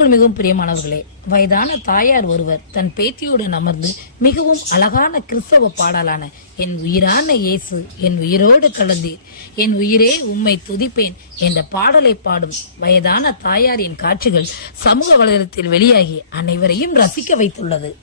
மிகவும் பிரியமானவர்களே வயதான தாயார் ஒருவர் தன் பேத்தியுடன் அமர்ந்து மிகவும் அழகான கிறிஸ்தவ பாடலான என் உயிரான இயேசு என் உயிரோடு கலந்தீர் என் உயிரே உம்மை துதிப்பேன் என்ற பாடலை பாடும் வயதான தாயாரின் காட்சிகள் சமூக வலைதளத்தில் வெளியாகி அனைவரையும் ரசிக்க வைத்துள்ளது.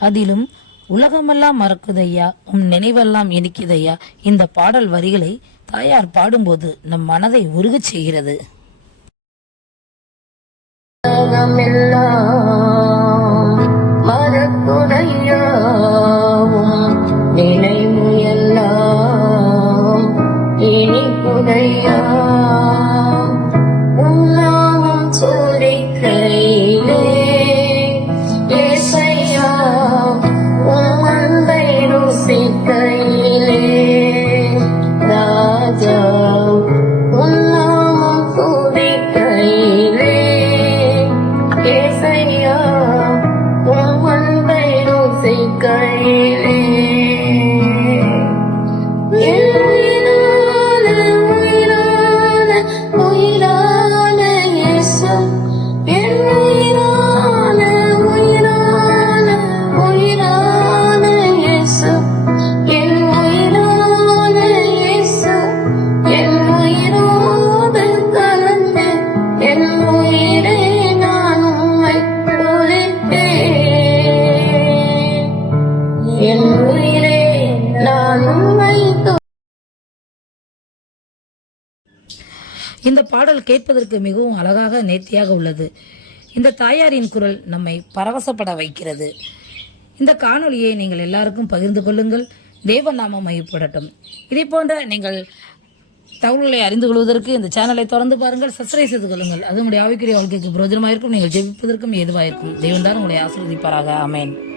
அதிலும் உலகமெல்லாம் மறக்குதையா உம் நினைவெல்லாம் இனிக்குதையா இந்த பாடல் வரிகளை தாயார் பாடும்போது நம் மனதை உருகச் செய்கிறது. நினைவு எல்லாம் இனிப்புதையா இந்த பாடல் கேட்பதற்கு மிகவும் அழகாக நேர்த்தியாக உள்ளது. இந்த தாயாரின் குரல் நம்மை பரவசப்பட வைக்கிறது. இந்த காணொலியை நீங்கள் எல்லாருக்கும் பகிர்ந்து கொள்ளுங்கள். தேவ நாமம் மையப்படட்டும் இதை போன்ற நீங்கள் தகவல்களை அறிந்து கொள்வதற்கு இந்த சேனலை தொடர்ந்து பாருங்கள். சப்ஸ்கிரைப் செய்து கொள்ளுங்கள். அது உங்களுடைய ஆவிக்குரிய வாழ்க்கைக்கு பிரோஜனமாக இருக்கும் நீங்கள் ஜெபிப்பதற்கும் ஏதுவாக இருக்கும் தேவன் தான் உங்களை ஆசீர்வதிப்பாராக. அமேன்